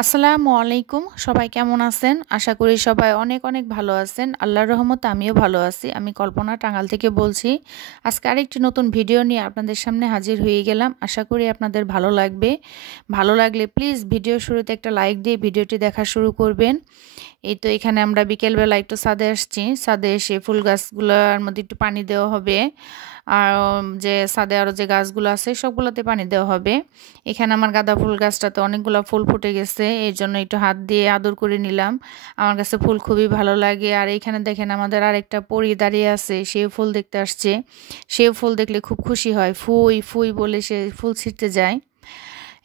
আসসালামু আলাইকুম। সবাই কেমন আছেন? আশা করি সবাই অনেক অনেক ভালো আছেন। আল্লাহর রহমতে আমিও ভালো আছি। আমি কল্পনা টাঙ্গাইল থেকে বলছি। আজকে আরেকটি নতুন ভিডিও নিয়ে আপনাদের সামনে হাজির হয়ে গেলাম। আশা করি আপনাদের ভালো লাগবে। ভালো লাগলে প্লিজ ভিডিও শুরুতে একটা লাইক দিয়ে ভিডিওটি দেখা শুরু করবেন। এই তো এখানে আমরা বিকেলবেলা একটু ছাদে আসছি। ছাদে এসে ফুল গাছগুলোর মধ্যে একটু পানি দেওয়া হবে। আর যে ছাদে আরও যে গাছগুলো আছে সবগুলোতে পানি দেওয়া হবে। এখানে আমার গাঁদা ফুল গাছটাতে অনেকগুলো ফুল ফুটে গেছে, এই জন্য একটু হাত দিয়ে আদর করে নিলাম। আমার কাছে ফুল খুবই ভালো লাগে। আর এখানে দেখেন আমাদের আরেকটা পরী দাঁড়িয়ে আছে, সে ফুল দেখতে আসছে। সে ফুল দেখলে খুব খুশি হয়, ফুই ফুই বলে সে ফুল ছিঁড়তে যায়।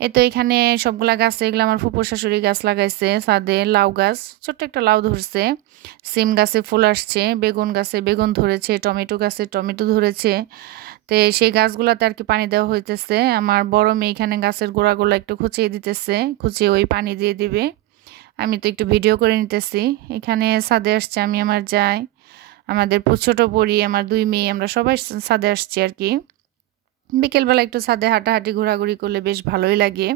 এই তো এখানে সবগুলা গাছ, এগুলো আমার ফুপুর শাশুড়ি গাছ লাগাইছে ছাদে। লাউ গাছ, ছোট্ট একটা লাউ ধরছে। সিম গাছে ফুল আসছে, বেগুন গাছে বেগুন ধরেছে, টমেটো গাছে টমেটো ধরেছে। তো সেই গাছগুলাতে আর কি পানি দেওয়া হইতেছে। আমার বড় মেয়ে এখানে গাছের গোড়াগুলো একটু খুঁচিয়ে দিতেছে, খুঁচিয়ে ওই পানি দিয়ে দিবে। আমি তো একটু ভিডিও করে নিতেছি। এখানে ছাদে আসছে আমি, আমার যাই, আমাদের ছোট পরি, আমার দুই মেয়ে, আমরা সবাই ছাদে আসছি আর কি। বিকেলবেলা একটু ছাদে হাঁটাহাঁটি ঘোরাঘুরি করলে বেশ ভালোই লাগে।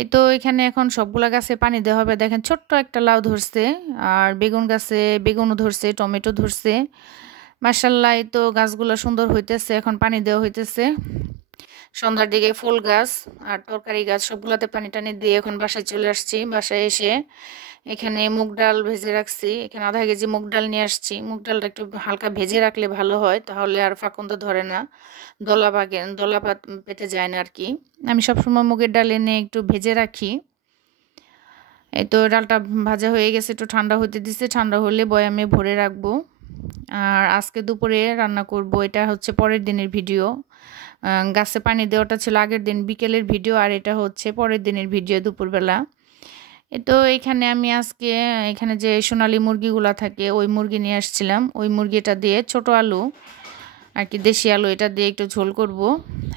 এই তো এখানে এখন সবগুলা গাছে পানি দেওয়া হবে। দেখেন ছোট্ট একটা লাউ ধরছে, আর বেগুন গাছে বেগুনও ধরছে, টমেটো ধরছে। মাশাআল্লাহ, এই তো গাছগুলো সুন্দর হইতেছে, এখন পানি দেওয়া হইতেছে। সন্ধ্যার দিকে ফুল গাছ আর তরকারি গাছ সবগুলোতে পানি টানি দিয়ে এখন বাসায় চলে আসছি। বাসায় এসে এখানে মুগ ডাল ভেজে রাখছি। এখানে আধা কেজি মুগ ডাল নিয়ে আসছি। মুগ ডালটা একটু হালকা ভেজে রাখলে ভালো হয়, তাহলে আর ফাঁকন্দ ধরে না, দলা পেতে যায় না আর কি। আমি সবসময় মুগের ডাল এনে একটু ভেজে রাখি। এই তো ডালটা ভাজা হয়ে গেছে, একটু ঠান্ডা হতে দিচ্ছে, ঠান্ডা হলে বয়ামে ভরে রাখবো। আর আজকে দুপুরে রান্না করব, এটা হচ্ছে পরের দিনের ভিডিও। গাছে পানি দেওয়াটা ছিল আগের দিন বিকেলের ভিডিও, আর এটা হচ্ছে পরের দিনের ভিডিও দুপুরবেলা। তো এখানে আমি আজকে এখানে যে সোনালী মুরগিগুলা থাকে ওই মুরগি নিয়ে আসছিলাম। ওই মুরগিটা দিয়ে ছোট আলু আর কি, দেশি আলু, এটা দিয়ে একটু ঝোল করব।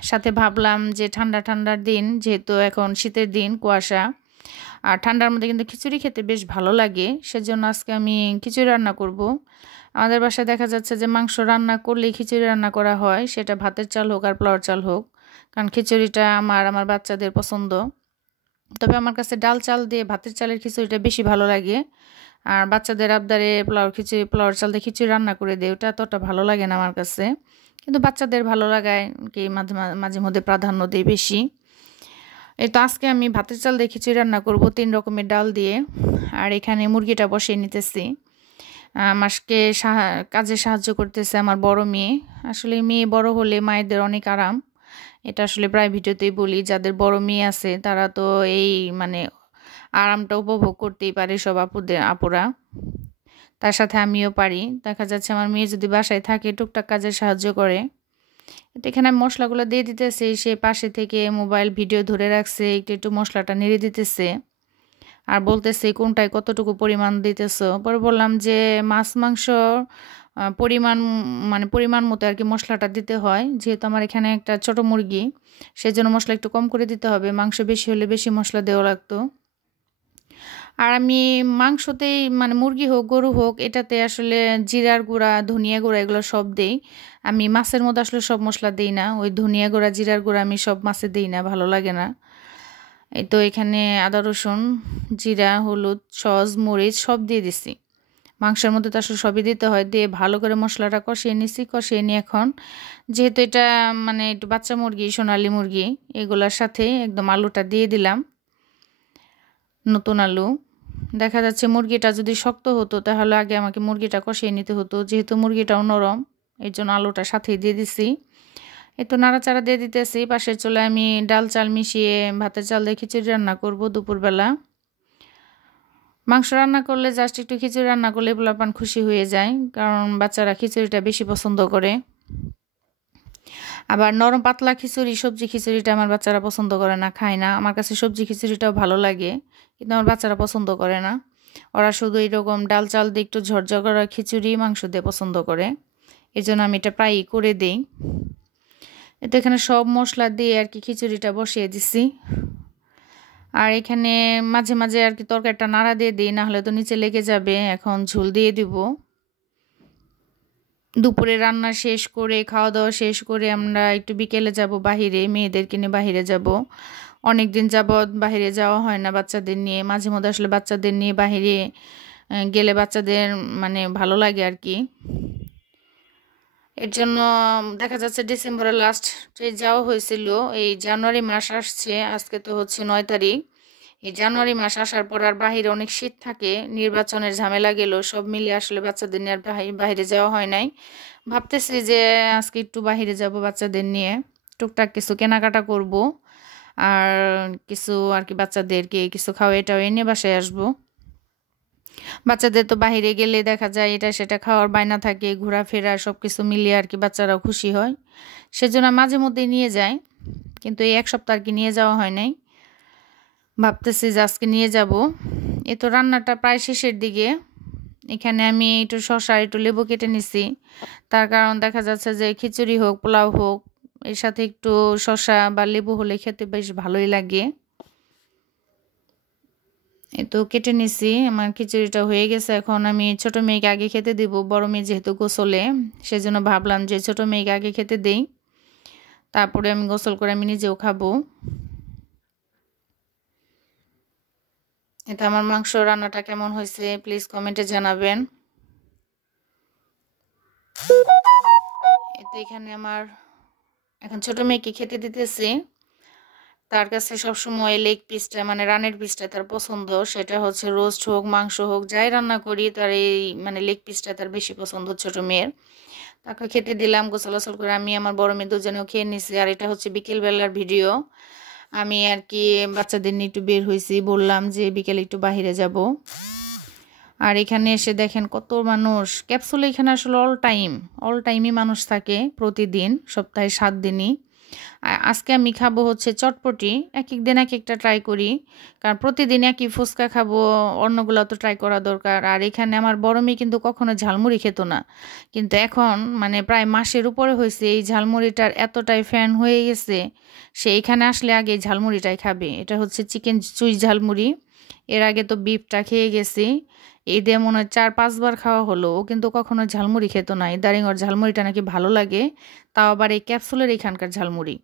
সাথে ভাবলাম যে ঠান্ডা ঠান্ডার দিন, যেহেতু এখন শীতের দিন, কুয়াশা, আর ঠান্ডার মধ্যে কিন্তু খিচুড়ি খেতে বেশ ভালো লাগে, সেজন্য আজকে আমি খিচুড়ি রান্না করব। আমাদের বাসায় দেখা যাচ্ছে যে মাংস রান্না করলেই খিচুড়ি রান্না করা হয়, সেটা ভাতের চাল হোক আর পোলাওর চাল হোক, কারণ খিচুড়িটা আমার বাচ্চাদের পছন্দ। তবে আমার কাছে ডাল চাল দিয়ে ভাতের চালের খিচুড়িটা বেশি ভালো লাগে। আর বাচ্চাদের আবদারে পোলাওর চাল দিয়ে খিচুড়ি রান্না করে দেয়, ওটা ততটা ভালো লাগে না আমার কাছে। কিন্তু বাচ্চাদের ভালো লাগায় কি মাঝে মাঝে মধ্যে প্রাধান্য দেয় বেশি। এই তো আজকে আমি ভাতের চাল দিয়ে খিচুড়ি রান্না করব 3 রকমের ডাল দিয়ে। আর এখানে মুরগিটা বসিয়ে নিতেছি। আমাকে কাজে সাহায্য করতেছে আমার বড় মেয়ে। আসলে মেয়ে বড় হলে মায়েদের অনেক আরাম। এটা আসলে প্রায় ভিডিওতেই বলি, যাদের বড় মেয়ে আছে তারা তো এই মানে আরামটা উপভোগ করতেই পারে, সব আপুরা। তার সাথে আমিও পারি। দেখা যাচ্ছে আমার মেয়ে যদি বাসায় থাকে টুকটাক কাজে সাহায্য করে। তো এখানে আমি মশলাগুলো দিয়ে দিতেছি, সে পাশে থেকে মোবাইল ভিডিও ধরে রাখছে, একটু একটু মশলাটা নেড়ে দিতেছে আর বলতেছে কোনটায় কতটুকু পরিমাণ দিতেছো। পরে বললাম যে মাছ মাংস পরিমাণ পরিমাণ মতো আর কি মশলাটা দিতে হয়, যেহেতু আমার এখানে একটা ছোট মুরগি, সেজন্য মশলা একটু কম করে দিতে হবে। মাংস বেশি হলে বেশি মশলা দেওয়া লাগতো। আর আমি মাংসতেই মুরগি হোক গরু হোক, এটাতে আসলে জিরার গুঁড়া, ধনিয়া গুঁড়া এগুলো সব দেই। আমি মাছের মধ্যে আসলে সব মশলা দিই না, ওই ধনিয়া গুঁড়া জিরার গুঁড়া আমি সব মাছে দিই না, ভালো লাগে না। এই তো এখানে আদা রসুন জিরা হলুদ সস মরিচ সব দিয়ে দিছি। মাংসের মধ্যে তো আসলে সবই দিতে হয়, দিয়ে ভালো করে মশলাটা কষিয়ে নিছি। কষিয়ে নিয়ে এখন যেহেতু এটা একটু বাচ্চা মুরগি, সোনালী মুরগি, এগুলোর সাথে একদম আলুটা দিয়ে দিলাম, নতুন আলু। দেখা যাচ্ছে মুরগিটা যদি শক্ত হতো তাহলে আগে আমাকে মুরগিটা কষিয়ে নিতে হতো, যেহেতু মুরগিটাও নরম, এর জন্য আলুটা সাথেই দিয়ে দিছি। এই তো নাড়াচাড়া দিয়ে দিতেছি। পাশের চুলায় আমি ডাল চাল মিশিয়ে ভাতের চাল দিয়ে খিচুড়ি রান্না করব দুপুরবেলা। মাংস রান্না করলে জাস্ট একটু খিচুড়ি রান্না করলে পোলাপান খুশি হয়ে যায়, কারণ বাচ্চারা খিচুড়িটা বেশি পছন্দ করে। আবার নরম পাতলা খিচুড়ি, সবজি খিচুড়িটা আমার বাচ্চারা পছন্দ করে না, খায় না। আমার কাছে সবজি খিচুড়িটাও ভালো লাগে, কিন্তু আমার বাচ্চারা পছন্দ করে না। ওরা শুধু এরকম ডাল চাল দিয়ে একটু ঝরঝর করা খিচুড়ি মাংস দিয়ে পছন্দ করে, এই জন্য আমি এটা প্রায়ই করে দিই। এতে এখানে সব মশলা দিয়ে আর কি খিচুড়িটা বসিয়ে দিছি। আর এখানে মাঝে মাঝে আর কি তরকারিটা নাড়া দিয়ে দিই, না হলে তো নিচে লেগে যাবে। এখন ঝোল দিয়ে দিব। দুপুরে রান্না শেষ করে খাওয়া দাওয়া শেষ করে আমরা একটু বিকেলে যাব বাহিরে, মেয়েদেরকে নিয়ে বাহিরে যাব। অনেক দিন যাবৎ বাহিরে যাওয়া হয় না বাচ্চাদের নিয়ে। মাঝে মধ্যে আসলে বাচ্চাদের নিয়ে বাহিরে গেলে বাচ্চাদের মানে ভালো লাগে আর কি। এর জন্য দেখা যাচ্ছে ডিসেম্বরের লাস্টে যাওয়া হয়েছিল। এই জানুয়ারি মাস আসছে, আজকে তো হচ্ছে 9 তারিখ। এই জানুয়ারি মাস আসার পর আর বাহিরে অনেক শীত থাকে, নির্বাচনের ঝামেলা গেল, সব মিলিয়ে আসলে বাচ্চাদের নিয়ে আর বাহিরে যাওয়া হয় নাই। ভাবতেছি যে আজকে একটু বাহিরে যাব বাচ্চাদের নিয়ে, টুকটাক কিছু কেনাকাটা করব, আর কিছু আর কি বাচ্চাদেরকে কিছু খাওয়াই টাওয়াই নিয়ে বাসায় আসবো। বাচ্চাদের তো বাহিরে গেলে দেখা যায় এটা সেটা খাওয়ার বায়না থাকে, ঘোরাফেরা সব কিছু মিলিয়ে আর কি বাচ্চারাও খুশি হয়, সেজন্য মাঝে মধ্যে নিয়ে যায়। কিন্তু এই 1 সপ্তাহ আর কি নিয়ে যাওয়া হয় নাই। ভাবতেছি যে আজকে নিয়ে যাব। এ তো রান্নাটা প্রায় শেষের দিকে। এখানে আমি একটু শসা একটু লেবু কেটে নিছি, তার কারণ দেখা যাচ্ছে যে খিচুড়ি হোক পোলাও হোক এর সাথে একটু শসা বা লেবু হলে খেতে বেশ ভালোই লাগে। এই তো কেটে নিছি, আমার খিচুড়িটা হয়ে গেছে। এখন আমি ছোট মেয়েকে আগে খেতে দিব, বড় মেয়ে যেহেতু গোসলে, সেজন্য ভাবলাম যে ছোট মেয়েকে আগে খেতে দেই, তারপরে আমি গোসল করে আমি নিজেও খাবো। এটা আমার মাংস রান্নাটা কেমন হয়েছে প্লিজ কমেন্টে জানাবেন। এতে এখানে আমার এখন ছোট মেয়েকে খেতে দিতেছি। তার কাছে সবসময় লেগ পিসটা মানে রানের পিসটা তার পছন্দ, সেটা হচ্ছে রোস্ট হোক মাংস হোক যাই রান্না করি তার এই মানে লেগ পিসটা তার বেশি পছন্দ ছোট মেয়ের। তাকে খেতে দিলাম, গোসল করে আমি আমার বড় মেয়ে দুজনেও খেয়ে নিছি। আর এটা হচ্ছে বিকেলবেলার ভিডিও। আমি আর কি বাচ্চাদের নিয়ে একটু বের হয়েছি, বললাম যে বিকেলে একটু বাহিরে যাব। আর এখানে এসে দেখেন কত মানুষ, ক্যাপসুলে এখানে আসলে অল টাইমই মানুষ থাকে, প্রতিদিন সপ্তাহে 7 দিনই। আজকে আমি খাবো হচ্ছে চটপটি, এক এক দিন এক একটা ট্রাই করি, কারণ প্রতিদিন একই ফুচকা খাবো, অন্যগুলো তো ট্রাই করা দরকার। আর এখানে আমার বড় মেয়ে কিন্তু কখনো ঝালমুড়ি খেত না, কিন্তু এখন মানে প্রায় মাসের উপরে হয়েছে এই ঝালমুড়িটার এতটাই ফ্যান হয়ে গেছে, সে এখানে আসলে আগে ঝালমুড়িটাই খাবে। এটা হচ্ছে চিকেন চুই ঝালমুড়ি, এর আগে তো বিফটা খেয়ে গেছি, এই দিয়ে মনে হয় 4-5 বার খাওয়া হলো। ও কিন্তু কখনো ঝালমুড়ি খেত না, ইদারিং ওর ঝালমুড়িটা নাকি ভালো লাগে, তাও আবার এই ক্যাপসুলের এখানকার ঝালমুড়ি।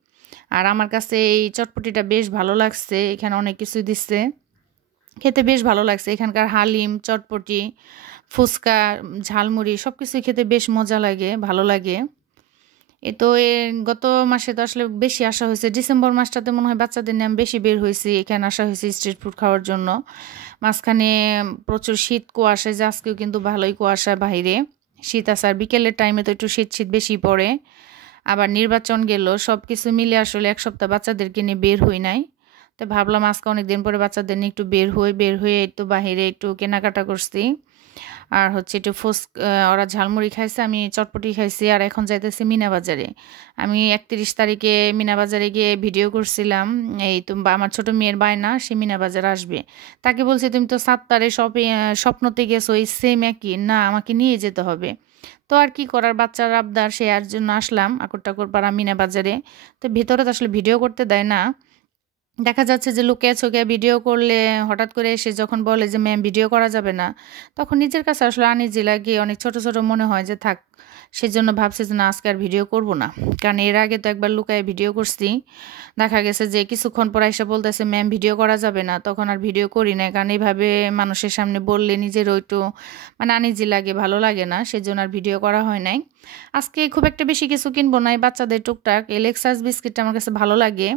আর আমার কাছে এই চটপটিটা বেশ ভালো লাগছে, এখানে অনেক কিছু দিচ্ছে, খেতে বেশ ভালো লাগছে। এখানকার হালিম চটপটি ফুচকা ঝালমুড়ি সব কিছুই খেতে বেশ মজা লাগে, ভালো লাগে। তো গত মাসে তো আসলে বেশি আসা হয়েছে, ডিসেম্বর মাসটাতে মনে হয় বাচ্চাদের নিয়ে আমি বেশি বের হয়েছি, এখানে আসা হয়েছে স্ট্রিট ফুড খাওয়ার জন্য। মাঝখানে প্রচুর শীত কুয়াশা, যে আজকেও কিন্তু ভালোই কুয়াশা বাইরে, শীত আছে। আর বিকেলের টাইমে তো একটু শীত শীত বেশি পড়ে, আবার নির্বাচন গেল, সব কিছু মিলে আসলে 1 সপ্তাহ বাচ্চাদেরকে নিয়ে বের হই নাই। তো ভাবলাম আজকে অনেকদিন পরে বাচ্চাদের নিয়ে একটু বের হয়ে একটু বাহিরে একটু কেনাকাটা করছি। আর হচ্ছে একটু ওরা ঝালমুড়ি খাইছে, আমি চটপটি খাইছি। আর এখন যাইতেছি মিনা বাজারে। আমি 31 তারিখে মিনা বাজারে গিয়ে ভিডিও করছিলাম, এই তো আমার ছোট মেয়ের বায়না সে মিনা বাজার আসবে। তাকে বলছি তুমি তো 7 তারে স্বপ্নতে গেছো, এই সেম একই না, আমাকে নিয়ে যেতে হবে। তো আর কি করার, বাচ্চার আবদার, সে আর জন্য আসলাম আকর টাকর পাড়া মিনা বাজারে। তো ভেতরে তো আসলে ভিডিও করতে দেয় না, দেখা যাচ্ছে যে লুকিয়ে ছুকিয়ে ভিডিও করলে হঠাৎ করে এসে যখন বলে যে ম্যাম ভিডিও করা যাবে না, তখন নিজের কাছে আসলে আনইজি লাগে, অনেক ছোট ছোট মনে হয় যে থাক। সেজন্য ভাবছি যে না আজকে আর ভিডিও করব না, কারণ এর আগে তো একবার লুকায়ে ভিডিও করছি, দেখা গেছে যে কিছুক্ষণ পর এসে বলতেছে ম্যাম ভিডিও করা যাবে না, তখন আর ভিডিও করি না। কারণ এইভাবে মানুষের সামনে বললে নিজেরও একটু মানে আনইজি লাগে, ভালো লাগে না, সেজন্য আর ভিডিও করা হয় নাই। আজকে খুব একটা বেশি কিছু কিনবো না, বাচ্চাদের টুকটাক এই লেক্সাস বিস্কিটটা আমার কাছে ভালো লাগে।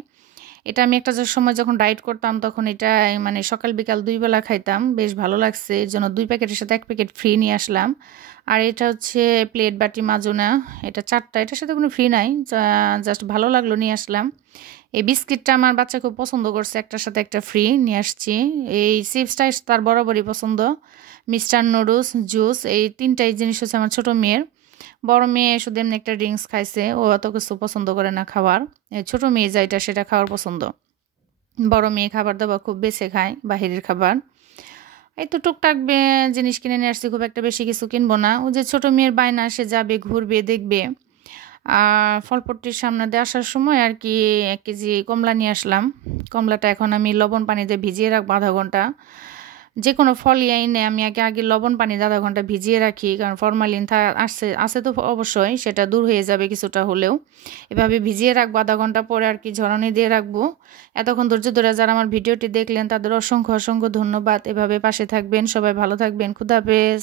এটা আমি একটা সময় যখন ডায়েট করতাম তখন এটা মানে সকাল বিকাল 2 বেলা খাইতাম, বেশ ভালো লাগছে, এর জন্য 2 প্যাকেটের সাথে 1 প্যাকেট ফ্রি নিয়ে আসলাম। আর এটা হচ্ছে প্লেট বাটি মাজনা, এটা 4টা, এটার সাথে কোনো ফ্রি নাই, জাস্ট ভালো লাগলো নিয়ে আসলাম। এই বিস্কিটটা আমার বাচ্চা খুব পছন্দ করছে, একটার সাথে একটা ফ্রি নিয়ে আসছি। এই চিপসটা তার বরাবরই পছন্দ, মিস্টার নুডলস জুস, এই 3টাই জিনিস হচ্ছে আমার ছোট মেয়ের। বড় মেয়ে শুধু এমনি একটা ড্রিঙ্কস খাইছে, ও অত কিছু পছন্দ করে না খাবার। ছোট মেয়ে যেটা সেটা খাওয়ার পছন্দ, বড় মেয়ে খাবার দাবার খুব বেছে খায় বাহিরের খাবার। এই তো টুকটাক জিনিস কিনে নিয়ে আসছি, খুব একটা বেশি কিছু কিনবো না। ও যে ছোট মেয়ের বায়না, সে যাবে ঘুরবে দেখবে। আর ফলপট্টির সামনে দিয়ে আসার সময় আর কি 1 কেজি কমলা নিয়ে আসলাম। কমলাটা এখন আমি লবণ পানিতে ভিজিয়ে রাখবো আধা ঘন্টা, যে কোনো ফলই এনে আমি আগে লবণ পানিতে আধা ঘন্টা ভিজিয়ে রাখি, কারণ ফরমালিন আছে তো অবশ্যই, সেটা দূর হয়ে যাবে কিছুটা হলেও। এভাবে ভিজিয়ে রাখবো আধা ঘন্টা পরে আর কি ঝরানি দিয়ে রাখবো। এতক্ষণ ধৈর্য ধরে যারা আমার ভিডিওটি দেখলেন তাদের অসংখ্য অসংখ্য ধন্যবাদ। এভাবে পাশে থাকবেন, সবাই ভালো থাকবেন। খুদা হাফেজ।